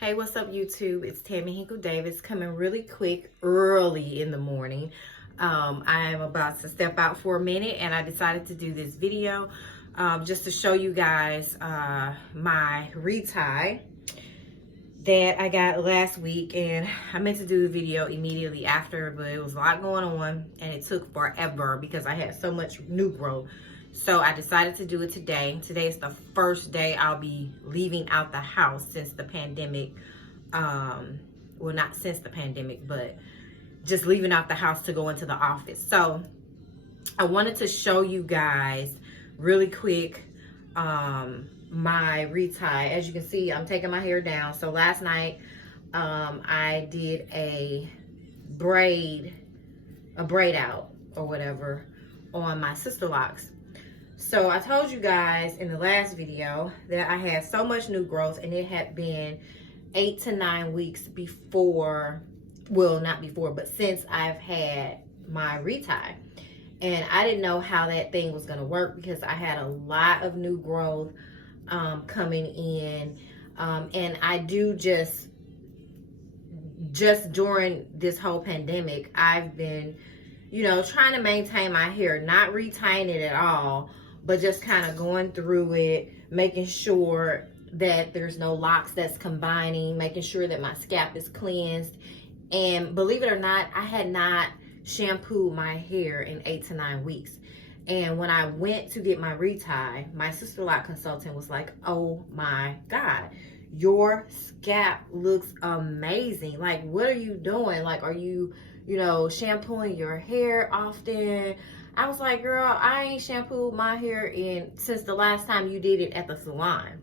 Hey, what's up, YouTube? It's Tammy Hinkle-Davis coming really quick early in the morning. I am about to step out for a minute and I decided to do this video just to show you guys my retie that I got last week. And I meant to do the video immediately after, but it was a lot going on and it took forever because I had so much new growth. So I decided to do it today. Today is the first day I'll be leaving out the house since the pandemic. Well, not since the pandemic, but just leaving out the house to go into the office. So I wanted to show you guys really quick my retie. As you can see, I'm taking my hair down. So last night I did a braid out or whatever on my Sisterlocks. So I told you guys in the last video that I had so much new growth, and it had been 8 to 9 weeks before, well, not before, but since I've had my retie. And I didn't know how that thing was going to work because I had a lot of new growth coming in. And I do just during this whole pandemic, I've been, trying to maintain my hair, not retying it at all, but just kind of going through it, making sure that there's no locks that's combining, making sure that my scalp is cleansed. And believe it or not, I had not shampooed my hair in 8 to 9 weeks. And when I went to get my retie, my Sisterlock consultant was like, oh my God, your scalp looks amazing. Like, what are you doing? Like, are you, shampooing your hair often? I was like, girl, I ain't shampooed my hair since the last time you did it at the salon.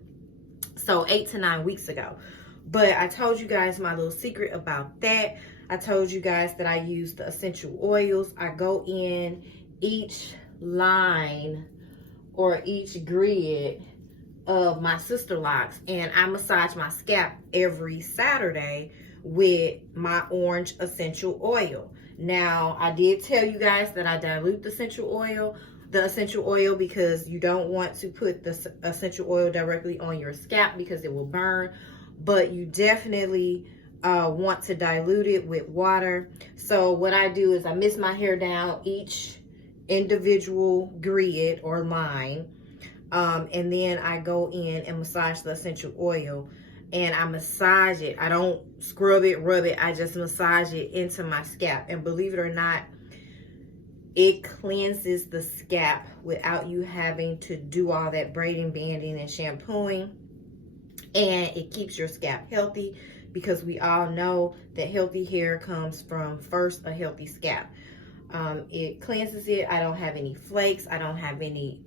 So 8 to 9 weeks ago. But I told you guys my little secret about that. I told you guys that I use the essential oils. I go in each line or each grid of my Sisterlocks and I massage my scalp every Saturday with my orange essential oil. Now, I did tell you guys that I dilute the essential oil because you don't want to put the essential oil directly on your scalp because it will burn, but you definitely want to dilute it with water. So what I do is I mist my hair down each individual grid or line, and then I go in and massage the essential oil. And I massage it. I don't scrub it, rub it. I just massage it into my scalp. And believe it or not, it cleanses the scalp without you having to do all that braiding, banding, and shampooing. And it keeps your scalp healthy because we all know that healthy hair comes from first a healthy scalp. It cleanses it. I don't have any flakes. I don't have any,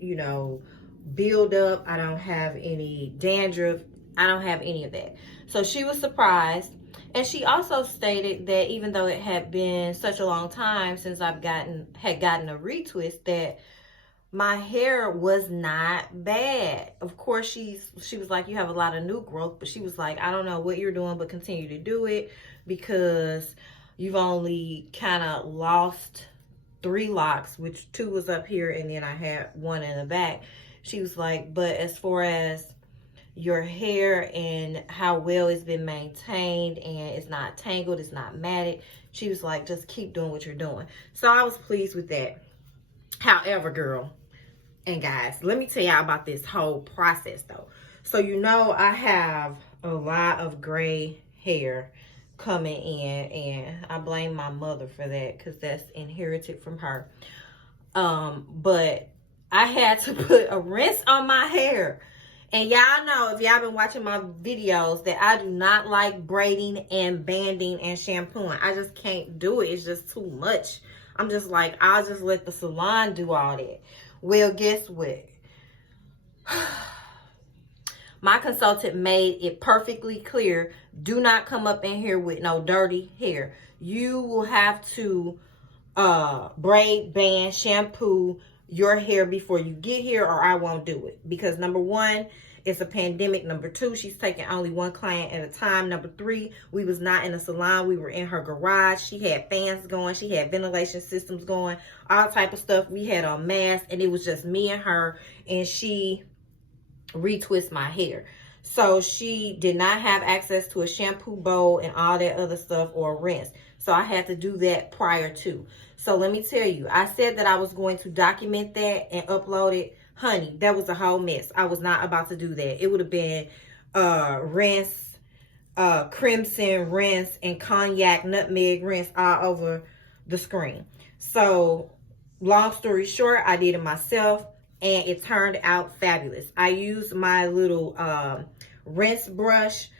buildup. I don't have any dandruff. I don't have any of that. So she was surprised. And she also stated that even though it had been such a long time since I've gotten a retwist, that my hair was not bad. Of course, she was like, you have a lot of new growth, but she was like, I don't know what you're doing, but continue to do it because you've only kind of lost 3 locks, which 2 was up here and then I had 1 in the back. She was like, but as far as your hair and how well it's been maintained and it's not tangled, it's not matted, she was like, just keep doing what you're doing. So I was pleased with that. However, girl and guys, let me tell y'all about this whole process though. So I have a lot of gray hair coming in, and I blame my mother for that because that's inherited from her. But I had to put a rinse on my hair. And y'all know, if y'all been watching my videos, that I do not like braiding and banding and shampooing. I just can't do it. It's just too much. I'm just like, I'll just let the salon do all that. Well, guess what? My consultant made it perfectly clear. Do not come up in here with no dirty hair. You will have to braid, band, shampoo your hair before you get here, or I won't do it. Because number 1, it's a pandemic. Number 2, she's taking only 1 client at a time. Number 3, we was not in a salon. We were in her garage. She had fans going. She had ventilation systems going. All type of stuff. We had on masks, and it was just me and her, and she retwist my hair. So she did not have access to a shampoo bowl and all that other stuff or a rinse. So I had to do that prior to. So let me tell you, I said that I was going to document that and upload it. Honey, that was a whole mess. I was not about to do that. It would have been rinse, crimson rinse, and cognac nutmeg rinse all over the screen. So long story short, I did it myself and it turned out fabulous. I used my little rinse brush.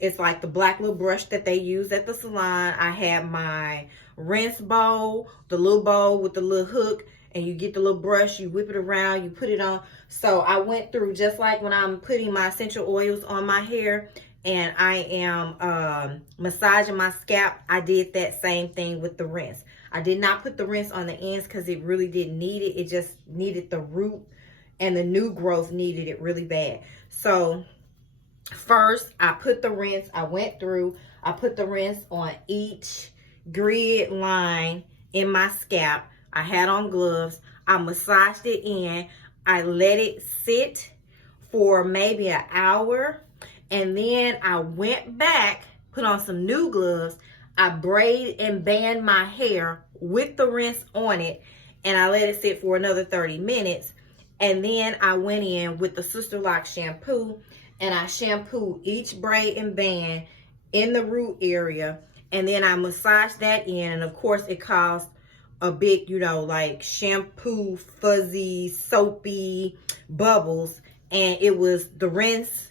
It's like the black little brush that they use at the salon. I had my rinse bowl, the little bowl with the little hook, and you get the little brush, you whip it around, you put it on. So I went through, just like when I'm putting my essential oils on my hair and I am massaging my scalp, I did that same thing with the rinse. I did not put the rinse on the ends because it really didn't need it. It just needed the root, and the new growth needed it really bad. So first, I put the rinse, I went through, I put the rinse on each grid line in my scalp. I had on gloves. I massaged it in. I let it sit for maybe an hour. And then I went back, put on some new gloves. I braided and band my hair with the rinse on it. And I let it sit for another 30 minutes. And then I went in with the Sisterlocks shampoo. And I shampooed each braid and band in the root area. And then I massaged that in. And of course, it caused a big, you know, like shampoo, fuzzy, soapy bubbles. And it was the rinse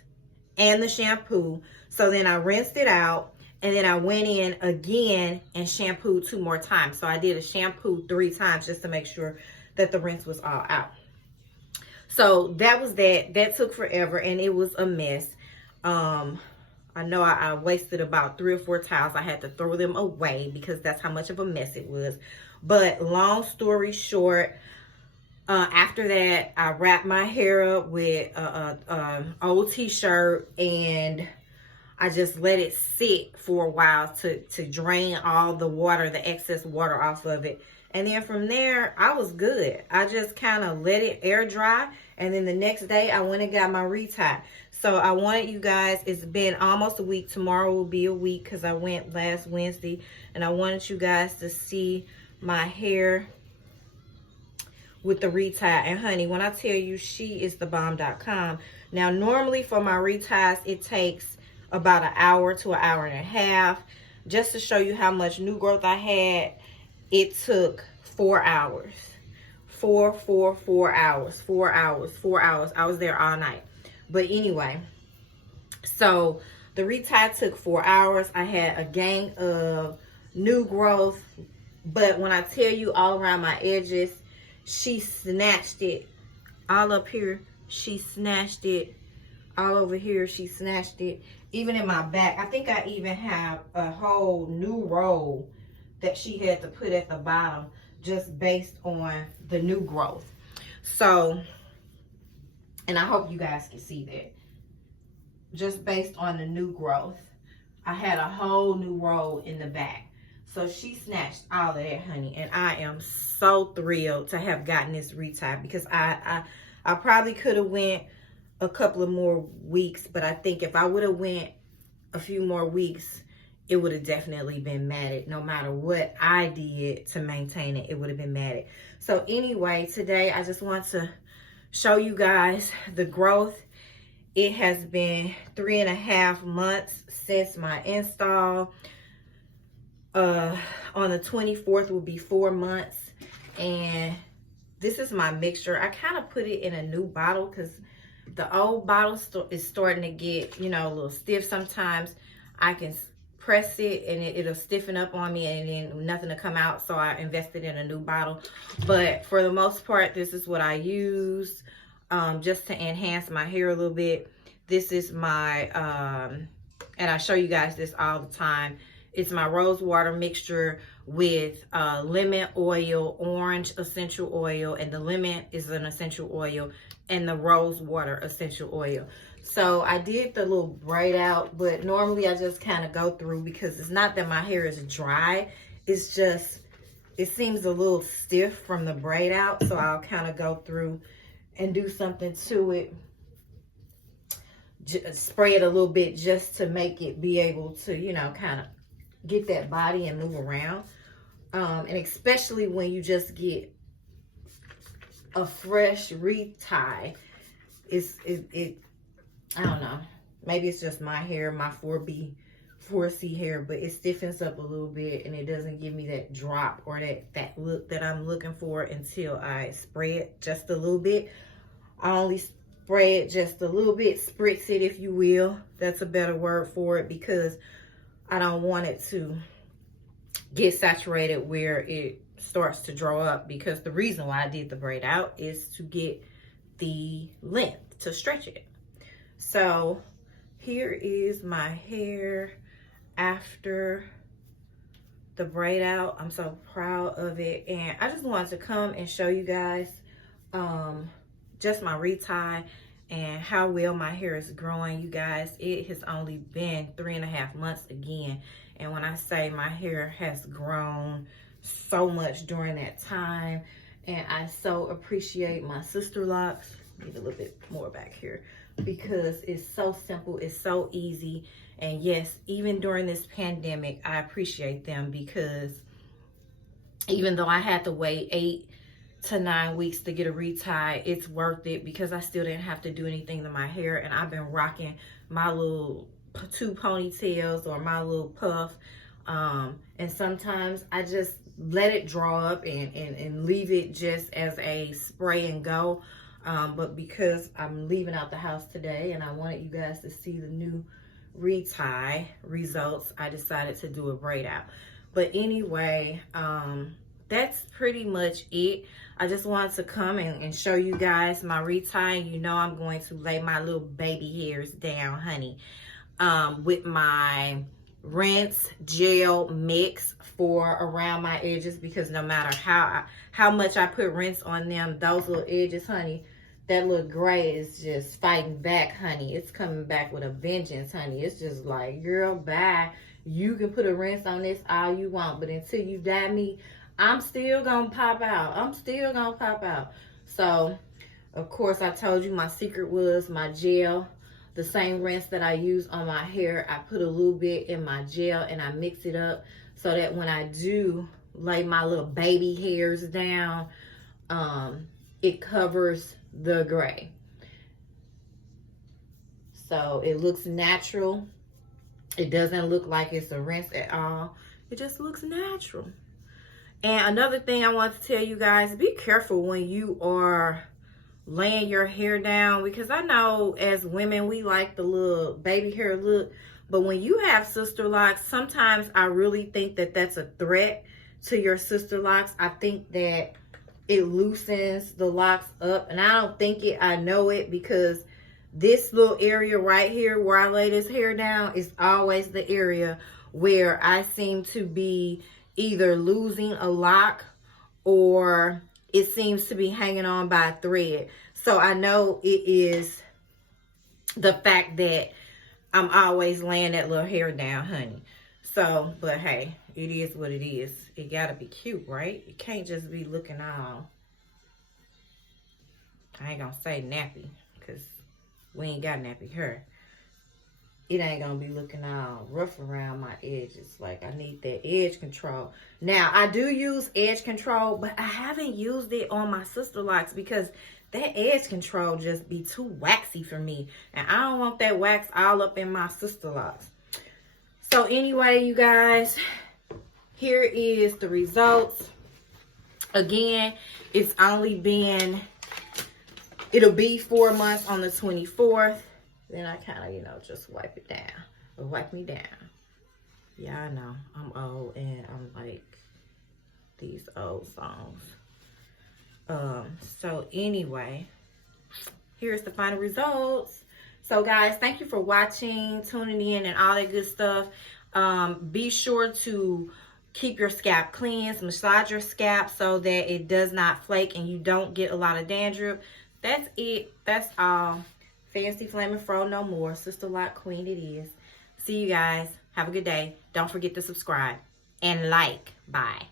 and the shampoo. So then I rinsed it out. And then I went in again and shampooed 2 more times. So I did a shampoo 3 times just to make sure that the rinse was all out. So that was that. That took forever and it was a mess. I know I wasted about 3 or 4 towels. I had to throw them away because that's how much of a mess it was. But long story short, after that, I wrapped my hair up with an old t-shirt and I just let it sit for a while to drain all the water, the excess water off of it. And then from there, I was good. I just kind of let it air dry. And then the next day, I went and got my retie. So I wanted you guys, it's been almost a week. Tomorrow will be a week because I went last Wednesday. And I wanted you guys to see my hair with the retie. And honey, when I tell you she is the bomb.com. Now, normally for my reties, it takes about an hour to an hour and a half. Just to show you how much new growth I had, it took 4 hours. 4 hours. 4 hours. I was there all night. But anyway, so the retie took 4 hours. I had a gang of new growth. But when I tell you all around my edges, she snatched it. All up here, she snatched it. All over here, she snatched it. Even in my back, I think I even have a whole new roll that she had to put at the bottom just based on the new growth. So, and I hope you guys can see that. Just based on the new growth, I had a whole new roll in the back. So she snatched all of that, honey. And I am so thrilled to have gotten this retie because I probably could have went a couple of more weeks, but I think if I would have went a few more weeks, it would have definitely been matted. No matter what I did to maintain it, it would have been matted. So anyway, today I just want to show you guys the growth. It has been 3.5 months since my install. On the 24th will be 4 months. And this is my mixture. I kind of put it in a new bottle because the old bottle is starting to get, you know, a little stiff sometimes. I can press it and it'll stiffen up on me and then nothing to come out. So I invested in a new bottle. But for the most part, this is what I use just to enhance my hair a little bit. This is my, and I show you guys this all the time. It's my rose water mixture with lemon oil, orange essential oil, and the lemon is an essential oil, and the rose water essential oil. So I did the little braid out, but normally I just kind of go through because it's not that my hair is dry. It's just, it seems a little stiff from the braid out. So I'll kind of go through and do something to it spray it a little bit just to make it be able to, you know, kind of get that body and move around. And especially when you just get a fresh retie, it I don't know, maybe it's just my hair, my 4C hair, but it stiffens up a little bit and it doesn't give me that drop or that look that I'm looking for until I spray it just a little bit. I only spray it just a little bit, spritz it if you will. That's a better word for it, because I don't want it to get saturated where it starts to draw up, because the reason why I did the braid out is to get the length, to stretch it. So here is my hair after the braid out. I'm so proud of it, and I just wanted to come and show you guys just my retie and how well my hair is growing. You guys, it has only been 3.5 months again, and when I say my hair has grown so much during that time, and I so appreciate my Sisterlocks. Need a little bit more back here, because it's so simple, it's so easy. And yes, even during this pandemic, I appreciate them, because even though I had to wait 8 to 9 weeks to get a retie, it's worth it, because I still didn't have to do anything to my hair. And I've been rocking my little 2 ponytails or my little puff, and sometimes I just let it draw up and leave it just as a spray and go, but because I'm leaving out the house today and I wanted you guys to see the new retie results, I decided to do a braid out. But anyway, that's pretty much it. I just wanted to come and show you guys my retie. You know, I'm going to lay my little baby hairs down, honey, with my rinse gel mix for around my edges, because no matter how much I put rinse on them, those little edges, honey, that little gray is just fighting back, honey. It's coming back with a vengeance, honey. It's just like, girl, bye. You can put a rinse on this all you want, but until you dye me, I'm still gonna pop out. I'm still gonna pop out. So, of course, I told you my secret was my gel. The same rinse that I use on my hair, I put a little bit in my gel and I mix it up so that when I do lay my little baby hairs down, it covers the gray. So it looks natural. It doesn't look like it's a rinse at all. It just looks natural. And another thing I want to tell you guys, be careful when you are laying your hair down, because I know as women we like the little baby hair look, but when you have Sisterlocks, sometimes I really think that that's a threat to your Sisterlocks. I think that it loosens the locks up, and I don't think it, I know it, because this little area right here where I lay this hair down is always the area where I seem to be either losing a lock or it seems to be hanging on by a thread. So I know it is the fact that I'm always laying that little hair down, honey. So, but hey, it is what it is. It gotta be cute, right? It can't just be looking all, I ain't gonna say nappy, because we ain't got nappy hair. It ain't gonna be looking all rough around my edges. Like, I need that edge control. Now, I do use edge control, but I haven't used it on my Sisterlocks because that edge control just be too waxy for me. And I don't want that wax all up in my Sisterlocks. So anyway, you guys, here is the results. Again, it's only been, it'll be 4 months on the 24th. Then I kind of, you know, just wipe it down. Or wipe me down. Yeah, I know. I'm old and I'm like these old songs. So anyway, here's the final results. So guys, thank you for watching, tuning in, and all that good stuff. Be sure to keep your scalp cleansed, massage your scalp so that it does not flake and you don't get a lot of dandruff. That's it. That's all. Fancy Flaming Fro no more. Sisterlock Queen it is. See you guys. Have a good day. Don't forget to subscribe and like. Bye.